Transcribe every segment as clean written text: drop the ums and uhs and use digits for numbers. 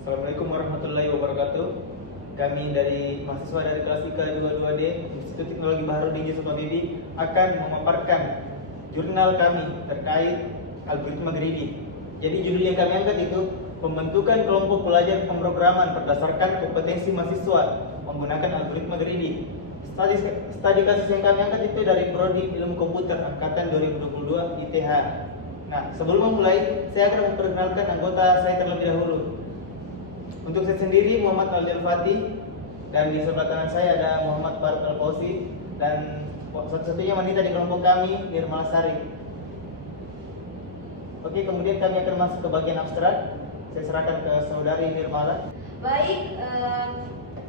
Assalamualaikum warahmatullahi wabarakatuh. Kami dari mahasiswa dari kelas IKA 22D Institut Teknologi Baharudin Yusuf Habibie akan memaparkan jurnal kami terkait algoritma greedy. Jadi judul yang kami angkat itu pembentukan kelompok pelajar pemrograman berdasarkan kompetensi mahasiswa menggunakan algoritma greedy. Studi kasus yang kami angkat itu dari Prodi Ilmu Komputer angkatan 2022 ITH. Nah, sebelum memulai, saya akan memperkenalkan anggota saya terlebih dahulu. Untuk saya sendiri Muhammad Al Fatih, dan di sebelah kanan saya ada Muhammad Farad Al Fauzi, dan satu-satunya wanita di kelompok kami Nirmala Sari. Oke, kemudian kami akan masuk ke bagian abstrak. Saya serahkan ke saudari Nirmala. Baik,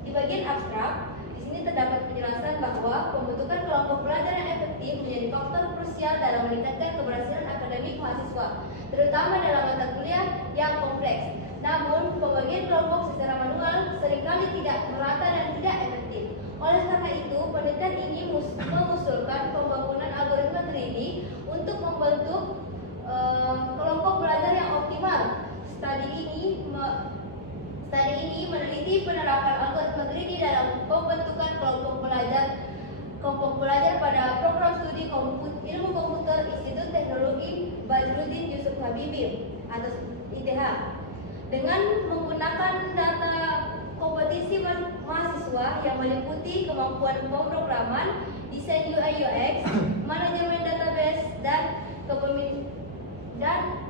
di bagian abstrak, di sini terdapat penjelasan bahwa pembentukan kelompok belajar yang efektif menjadi faktor krusial dalam meningkatkan keberhasilan akademik mahasiswa, terutama dalam mata kuliah yang kompleks. Namun, pembagian kelompok secara manual seringkali tidak merata dan tidak efektif. Oleh karena itu, penelitian ini mengusulkan pembangunan algoritma greedy untuk membentuk kelompok belajar yang optimal. Studi ini meneliti penerapan algoritma greedy dalam pembentukan kelompok belajar pada program studi ilmu komputer Institut Teknologi Baharudin Yusuf Habibie atau ITH. Dengan menggunakan data kompetisi mahasiswa yang meliputi kemampuan pemrograman, desain UI UX, manajemen database, dan kepemimpinan.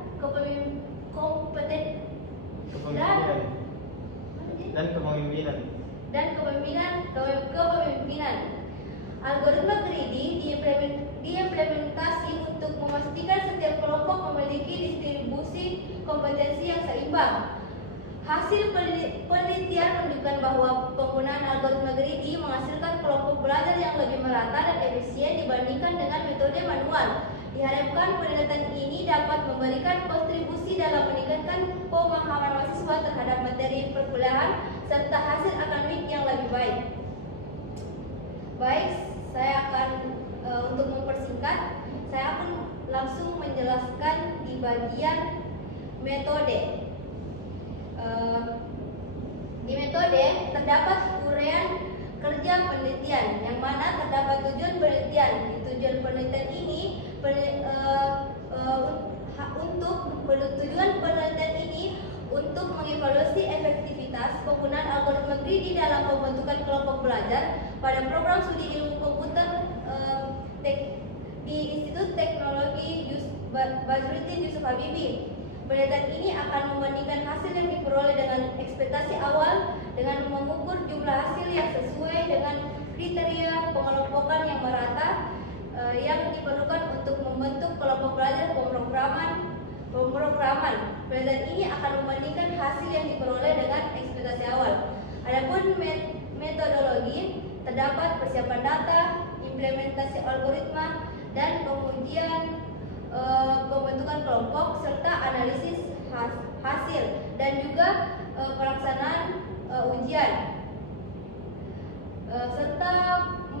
Algoritma greedy diimplementasi untuk memastikan setiap kelompok memiliki distribusi kompetensi yang seimbang. Hasil penelitian menunjukkan bahwa penggunaan algoritma greedy menghasilkan kelompok belajar yang lebih merata dan efisien dibandingkan dengan metode manual. Diharapkan penelitian ini dapat memberikan kontribusi dalam meningkatkan pemahaman mahasiswa terhadap materi perkuliahan serta hasil akademik yang lebih baik. Baik, saya akan untuk mempersingkat, saya akan langsung menjelaskan di bagian metode. Di metode terdapat uraian kerja penelitian, yang mana terdapat tujuan penelitian. Tujuan penelitian ini untuk mengevaluasi efektivitas penggunaan algoritma greedy dalam pembentukan kelompok belajar pada program studi ilmu komputer di Institut Teknologi Baharudin Yusuf Habibie. Penelitian ini akan membandingkan hasil yang diperoleh dengan ekspektasi awal dengan mengukur jumlah hasil yang sesuai dengan kriteria pengelompokan yang merata yang diperlukan untuk membentuk kelompok belajar pemrograman. Penelitian ini akan membandingkan hasil yang diperoleh dengan ekspektasi awal. Adapun metodologi, terdapat persiapan data, implementasi algoritma, dan pengujian pembentukan kelompok serta analisis hasil dan juga pelaksanaan ujian serta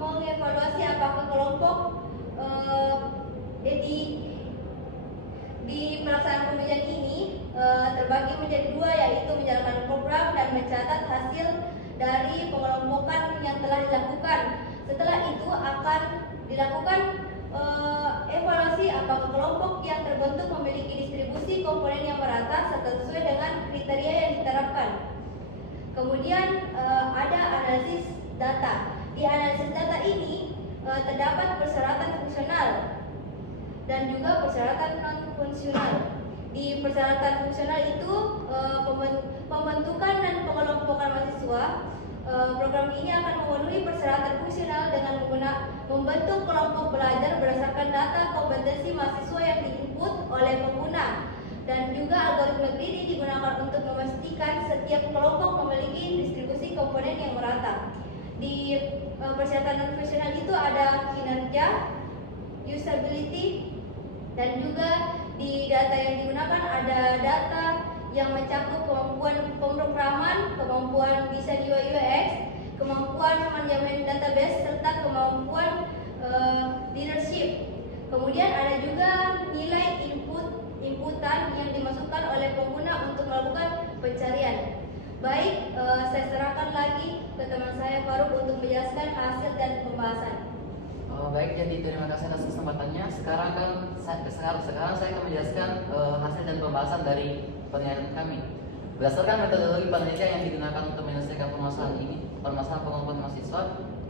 mengevaluasi apakah kelompok di pelaksanaan pengujian ini terbagi menjadi dua, yaitu menjalankan program dan mencatat hasil dari pengelompokan yang telah dilakukan. Setelah itu akan dilakukan evaluasi apakah kelompok yang terbentuk memiliki distribusi komponen yang merata serta sesuai dengan kriteria yang diterapkan. Kemudian ada analisis data. Di analisis data ini terdapat persyaratan fungsional dan juga persyaratan non-fungsional. Di persyaratan fungsional itu pembentukan dan pengelompokan mahasiswa. Program ini akan memenuhi persyaratan fungsional dengan membentuk kelompok belajar berdasarkan data kompetensi mahasiswa yang diinput oleh pengguna, dan juga algoritma greedy digunakan untuk memastikan setiap kelompok memiliki distribusi komponen yang merata. Di persyaratan non-fungsional itu ada kinerja, usability, dan juga di data yang digunakan ada data yang mencakup kemampuan pemrograman, kemampuan desain UI UX, kemampuan manajemen database, serta kemampuan leadership. Kemudian ada juga nilai inputan yang dimasukkan oleh pengguna untuk melakukan pencarian. ke teman saya Faruk untuk menjelaskan hasil dan pembahasan. Baik, jadi terima kasih atas kesempatannya. Sekarang saya akan menjelaskan hasil dan pembahasan dari penelitian kami. Berdasarkan metodologi penelitian yang digunakan untuk menyelesaikan permasalahan pengumpulan mahasiswa,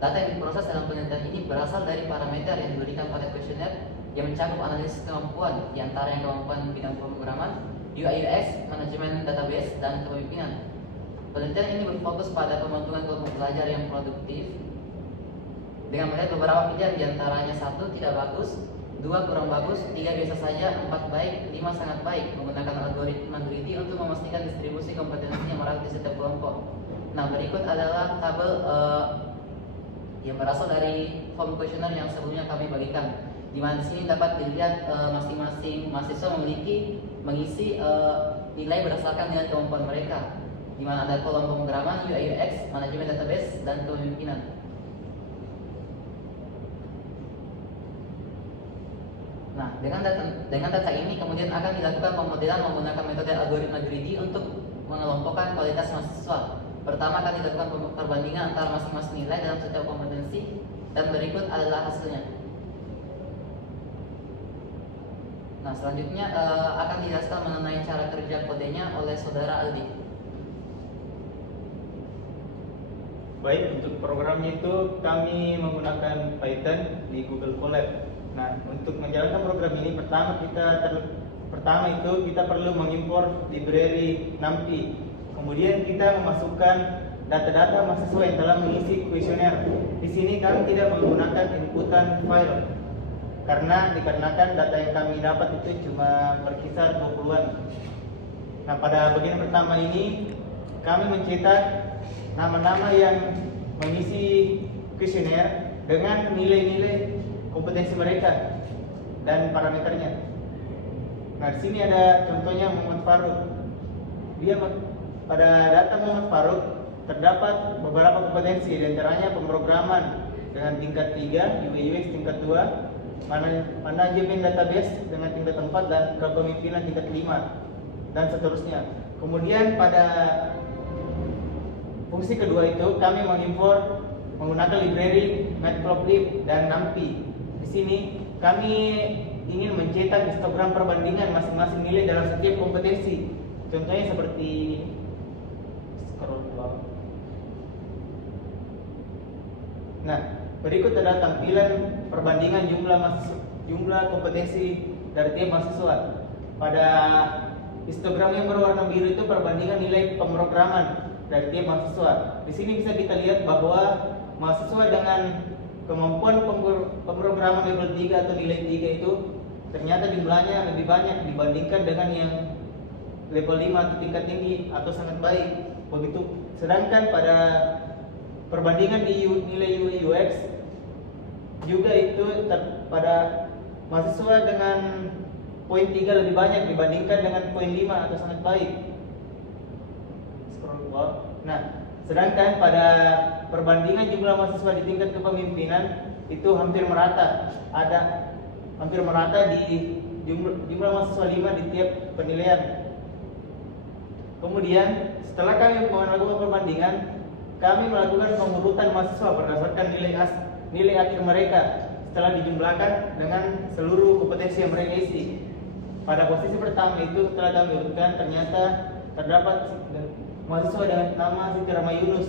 data yang diproses dalam penelitian ini berasal dari parameter yang diberikan pada kuesioner yang mencakup analisis kemampuan, diantaranya kemampuan bidang pemrograman, UI/UX, manajemen database, dan kepemimpinan. Penelitian ini berfokus pada pembentukan kelompok belajar yang produktif dengan melihat beberapa pilihan, diantaranya 1. Tidak bagus, 2. Kurang bagus, 3. Biasa saja, 4. Baik, 5. Sangat baik, menggunakan algoritma greedy untuk memastikan distribusi kompetensi yang merata di setiap kelompok. Nah, berikut adalah tabel yang berasal dari form kuesioner yang sebelumnya kami bagikan, di mana di sini dapat dilihat masing-masing mahasiswa mengisi nilai berdasarkan nilai kemampuan mereka, di mana ada kolom pemrograman, UI/UX, manajemen database, dan kepemimpinan. Nah, dengan data ini kemudian akan dilakukan pemodelan menggunakan metode algoritma greedy untuk mengelompokkan kualitas mahasiswa. Pertama akan dilakukan perbandingan antara masing-masing nilai dalam setiap kompetensi, dan berikut adalah hasilnya. Nah, selanjutnya akan dijelaskan mengenai cara kerja kodenya oleh saudara Aldi. Baik, untuk programnya itu kami menggunakan Python di Google Colab. Nah, untuk menjalankan program ini pertama itu kita perlu mengimpor library NumPy. Kemudian kita memasukkan data-data mahasiswa yang telah mengisi kuesioner. Di sini kami tidak menggunakan inputan file dikarenakan data yang kami dapat itu cuma berkisar 20-an. Nah, pada bagian pertama ini kami mencetak nama-nama yang mengisi kuesioner dengan nilai-nilai kompetensi mereka dan parameternya. Nah, di sini ada contohnya Muhammad Faruk. Pada data Muhammad Faruk terdapat beberapa kompetensi, diantaranya pemrograman dengan tingkat 3, UI/UX tingkat 2, manajemen database dengan tingkat 4, dan kepemimpinan tingkat 5, dan seterusnya. Kemudian pada fungsi kedua itu kami mengimpor menggunakan library Matplotlib dan NumPy. Di sini kami ingin mencetak histogram perbandingan masing-masing nilai dalam setiap kompetensi. Contohnya seperti scroll bawah. Nah, berikut adalah tampilan perbandingan jumlah kompetensi dari tiap mahasiswa. Pada histogram yang berwarna biru itu perbandingan nilai pemrograman dari tiap mahasiswa. Di sini bisa kita lihat bahwa mahasiswa dengan kemampuan pemrograman level 3 atau nilai 3 itu ternyata jumlahnya lebih banyak dibandingkan dengan yang level 5 atau tingkat tinggi atau sangat baik. Begitu. Sedangkan pada perbandingan di nilai UI/UX juga itu pada mahasiswa dengan poin 3 lebih banyak dibandingkan dengan poin 5 atau sangat baik. Scroll bawah. Nah, sedangkan pada perbandingan jumlah mahasiswa di tingkat kepemimpinan itu hampir merata. Ada hampir merata di jumlah mahasiswa 5 di tiap penilaian. Kemudian setelah kami melakukan perbandingan, kami melakukan pengurutan mahasiswa berdasarkan nilai akhir mereka setelah dijumlahkan dengan seluruh kompetensi yang mereka isi. Pada posisi pertama itu setelah kami urutkan, ternyata terdapat mahasiswa dengan nama Siti Rama Yunus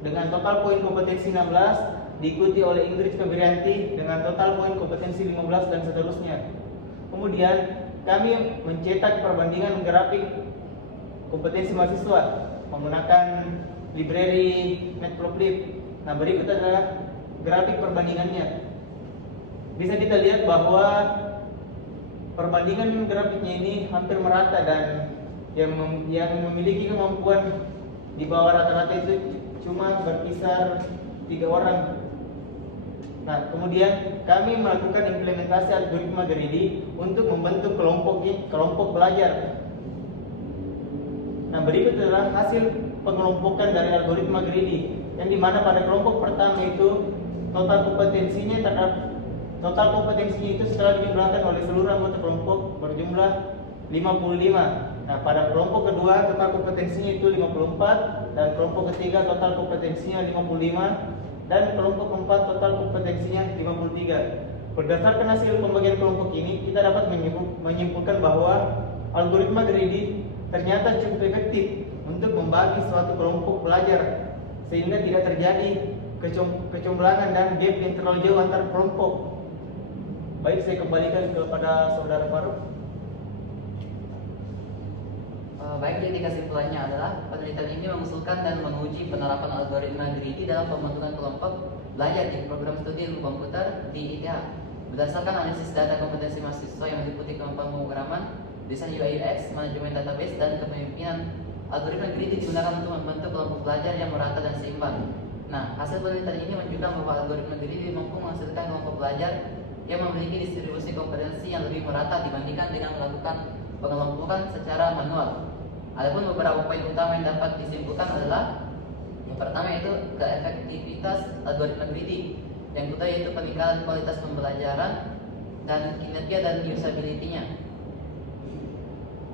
dengan total poin kompetensi 16, diikuti oleh Ingrid Febrianti dengan total poin kompetensi 15, dan seterusnya. Kemudian kami mencetak perbandingan grafik kompetensi mahasiswa menggunakan library Matplotlib. Nah, berikut adalah grafik perbandingannya. Bisa kita lihat bahwa perbandingan grafiknya ini hampir merata, dan yang memiliki kemampuan di bawah rata-rata itu cuma berkisar 3 orang. Nah, kemudian kami melakukan implementasi algoritma greedy untuk membentuk kelompok belajar. Nah, berikut adalah hasil pengelompokan dari algoritma greedy, yang dimana pada kelompok pertama itu total kompetensinya itu setelah dijumlahkan oleh seluruh anggota kelompok berjumlah 55. Nah, pada kelompok kedua total kompetensinya itu 54, dan kelompok ketiga total kompetensinya 55, dan kelompok keempat total kompetensinya 53. Berdasarkan hasil pembagian kelompok ini, kita dapat menyimpulkan bahwa algoritma greedy ternyata cukup efektif untuk membagi suatu kelompok belajar sehingga tidak terjadi kecomblangan dan gap yang terlalu jauh antar kelompok. Baik, saya kembalikan kepada saudara Faruk. Baik, jadi kesimpulannya adalah penelitian ini mengusulkan dan menguji penerapan algoritma greedy dalam pembentukan kelompok belajar di program studi ilmu komputer di ITH. Berdasarkan analisis data kompetensi mahasiswa yang meliputi kemampuan pemrograman, desain UI UX, manajemen database, dan kepemimpinan, algoritma greedy digunakan untuk membentuk kelompok belajar yang merata dan seimbang. Nah, hasil penelitian ini menunjukkan bahwa algoritma greedy mampu menghasilkan kelompok belajar yang memiliki distribusi kompetensi yang lebih merata dibandingkan dengan melakukan pengelompokan secara manual. Adapun beberapa poin utama yang dapat disimpulkan adalah yang pertama yaitu keefektivitas algoritma greedy, yang kedua yaitu peningkatan kualitas pembelajaran dan kinerja dan usability-nya.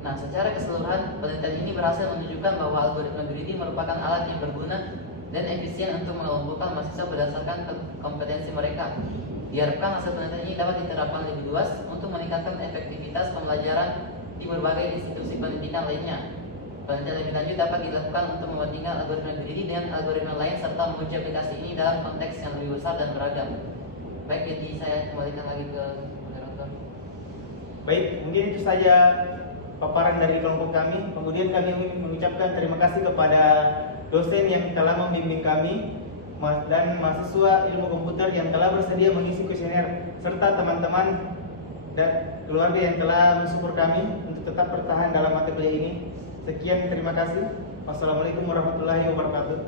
Nah, secara keseluruhan penelitian ini berhasil menunjukkan bahwa algoritma greedy merupakan alat yang berguna dan efisien untuk mengelompokkan mahasiswa berdasarkan kompetensi mereka. Diharapkan hasil penelitian ini dapat diterapkan lebih luas untuk meningkatkan efektivitas pembelajaran di berbagai institusi pendidikan lainnya. Penelitian lebih lanjut dapat dilakukan untuk membandingkan algoritma greedy dengan algoritma lain serta menguji aplikasi ini dalam konteks yang lebih besar dan beragam. Baik, jadi saya kembalikan lagi ke moderator. Baik, mungkin itu saja paparan dari kelompok kami. Kemudian kami mengucapkan terima kasih kepada dosen yang telah membimbing kami dan mahasiswa ilmu komputer yang telah bersedia mengisi kuesioner, serta teman-teman dan keluarga yang telah mensupport kami untuk tetap bertahan dalam mata kuliah ini. Sekian, terima kasih. Wassalamualaikum warahmatullahi wabarakatuh.